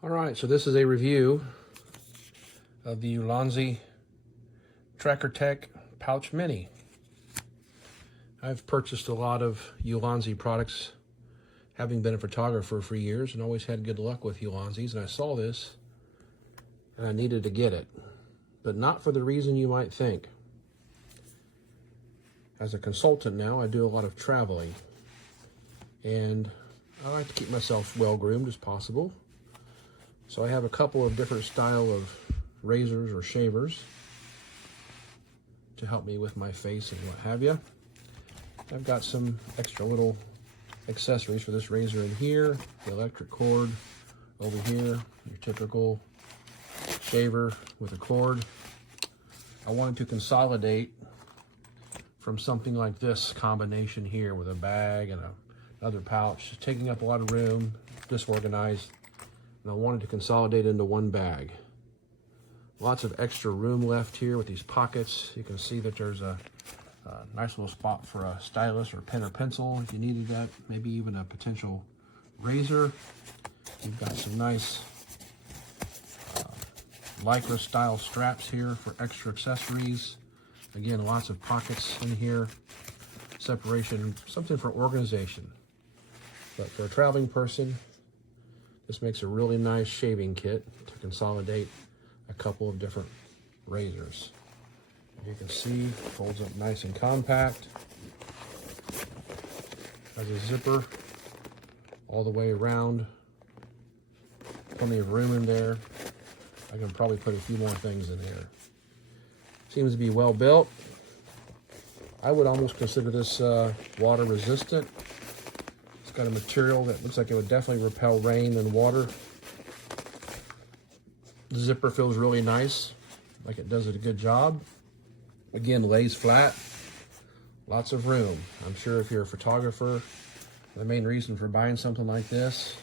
Alright, so this is a review of the ULANZI Tracker Tech Pouch Mini. I've purchased a lot of ULANZI products, having been a photographer for years and always had good luck with ULANZIs, and I saw this and I needed to get it, but not for the reason you might think. As a consultant now, I do a lot of traveling, and I like to keep myself well groomed as possible. So I have a couple of different style of razors or shavers to help me with my face and what have you. I've got some extra little accessories for this razor in here, the electric cord over here, your typical shaver with a cord. I wanted to consolidate from something like this combination here with a bag and another pouch. It's taking up a lot of room, disorganized, and I wanted to consolidate into one bag. Lots of extra room left here with these pockets. You can see that there's a nice little spot for a stylus or pen or pencil if you needed that, maybe even a potential razor. You've got some nice Lycra style straps here for extra accessories. Again, lots of pockets in here, separation, something for organization. But for a traveling person, this makes a really nice shaving kit to consolidate a couple of different razors. You can see, folds up nice and compact. Has a zipper all the way around. Plenty of room in there. I can probably put a few more things in there. Seems to be well built. I would almost consider this water resistant. It's got a material that looks like it would definitely repel rain and water. The zipper feels really nice, like it does a good job. Again, lays flat, lots of room. I'm sure if you're a photographer, the main reason for buying something like this,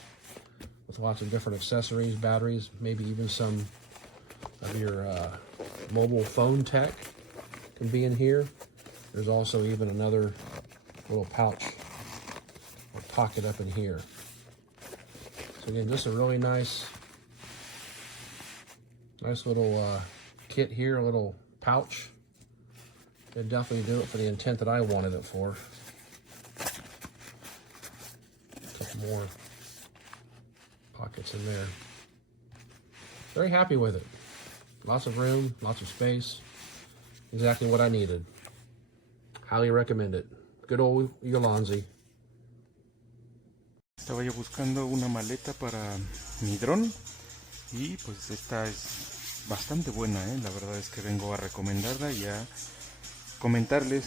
with lots of different accessories, batteries, maybe even some of your mobile phone tech can be in here. There's also even another little pouch or pocket up in here. So again, just a really nice little kit here, a little pouch. It'd definitely do it for the intent that I wanted it for. A couple more pockets in there. Very happy with it. Lots of room, lots of space. Exactly what I needed. Highly recommend it. Good old ULANZI. Estaba yo buscando una maleta para mi dron y pues esta es bastante buena, la verdad es que vengo a recomendarla y a comentarles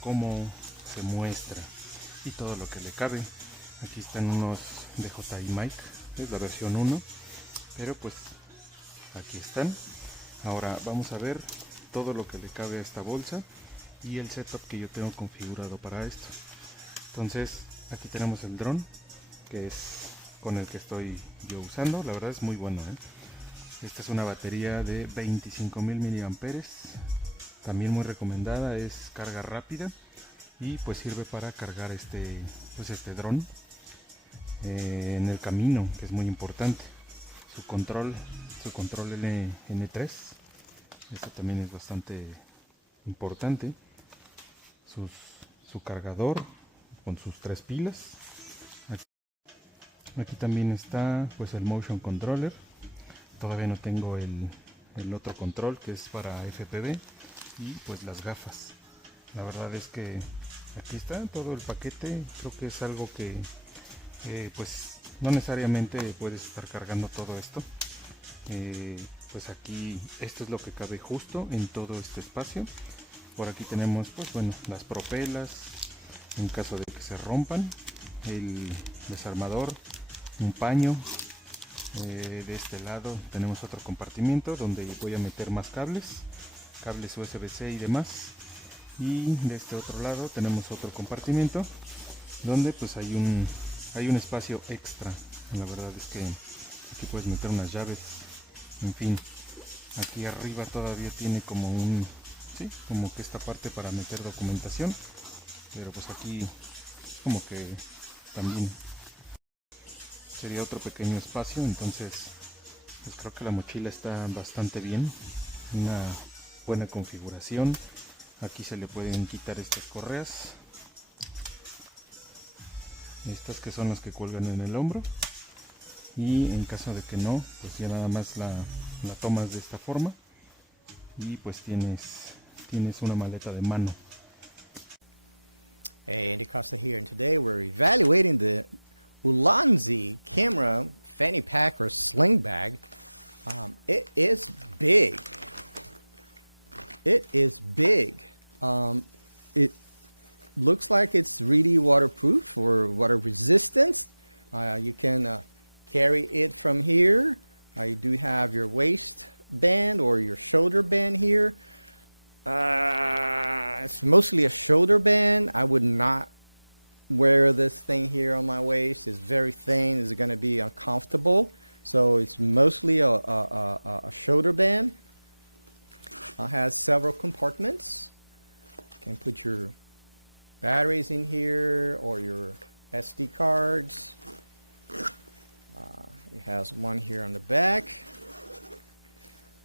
cómo se muestra y todo lo que le cabe. Aquí están unos DJI Mic, es la versión 1, pero pues aquí están. Ahora vamos a ver todo lo que le cabe a esta bolsa y el setup que yo tengo configurado para esto. Entonces aquí tenemos el dron, que es con el que estoy yo usando. La verdad es muy bueno, Esta es una batería de 25.000 miliamperes, también muy recomendada, es carga rápida y pues sirve para cargar este dron en el camino, que es muy importante. Su control N3, esto también es bastante importante. Su cargador con sus 3 pilas. Aquí también está pues el motion controller. Todavía no tengo el otro control, que es para FPV, y pues las gafas. La verdad es que aquí está todo el paquete. Creo que es algo que pues no necesariamente puedes estar cargando todo esto. Pues aquí esto es lo que cabe justo en todo este espacio. Por aquí tenemos pues bueno, las propelas en caso de que se rompan, el desarmador, un paño. De este lado tenemos otro compartimiento donde voy a meter más cables USB-C y demás, y de este otro lado tenemos otro compartimento donde pues hay un espacio extra. La verdad es que aquí puedes meter unas llaves, en fin. Aquí arriba todavía tiene como como que esta parte para meter documentación, pero pues aquí como que también sería otro pequeño espacio. Entonces pues creo que la mochila está bastante bien, una buena configuración. Aquí se le pueden quitar estas correas, estas que son las que cuelgan en el hombro, y en caso de que no, pues ya nada más la tomas de esta forma y pues tienes una maleta de mano. Hey, Andy Costa here, and today we're evaluating the ULANZI camera fanny pack or sling bag. It is big. It is big. It looks like it's really waterproof or water resistant. You can carry it from here. You do have your waistband or your shoulder band here. It's mostly a shoulder band. I would not wear this thing here on my waist. It's very thin. It's going to be uncomfortable. So it's mostly a shoulder band. It has several compartments. You can put your batteries in here or your SD cards. It has one here on the back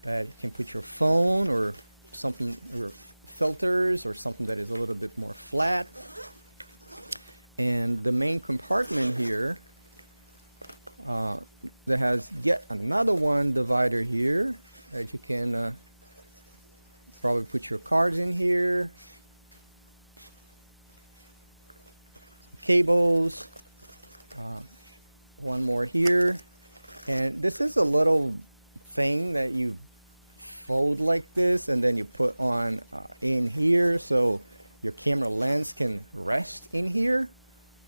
that you can put your phone or something, or filters, or something that is a little bit more flat. And the main compartment here that has yet another one divider here that you can probably put your cards in here, cables, one more here, and this is a little thing that you fold like this and then you put on in here so your camera lens can rest in here.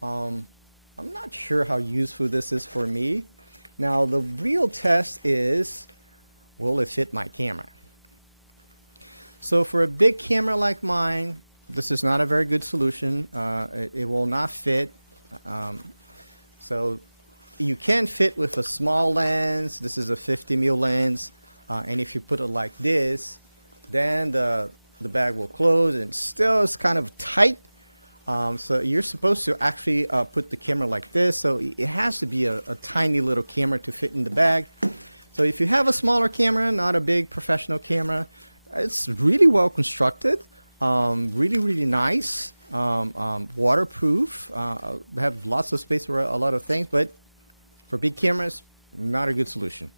I'm not sure how useful this is for me. Now the real test is, will it fit my camera? So for a big camera like mine, this is not a very good solution. It will not fit. So you can fit with a small lens. This is a 50mm lens. And if you put it like this, then the bag will close, and still it's kind of tight. So you're supposed to actually put the camera like this. So it has to be a tiny little camera to fit in the bag. So if you have a smaller camera, not a big professional camera, it's really well constructed, really, really nice, waterproof, have lots of space for a lot of things, but for big cameras, not a good solution.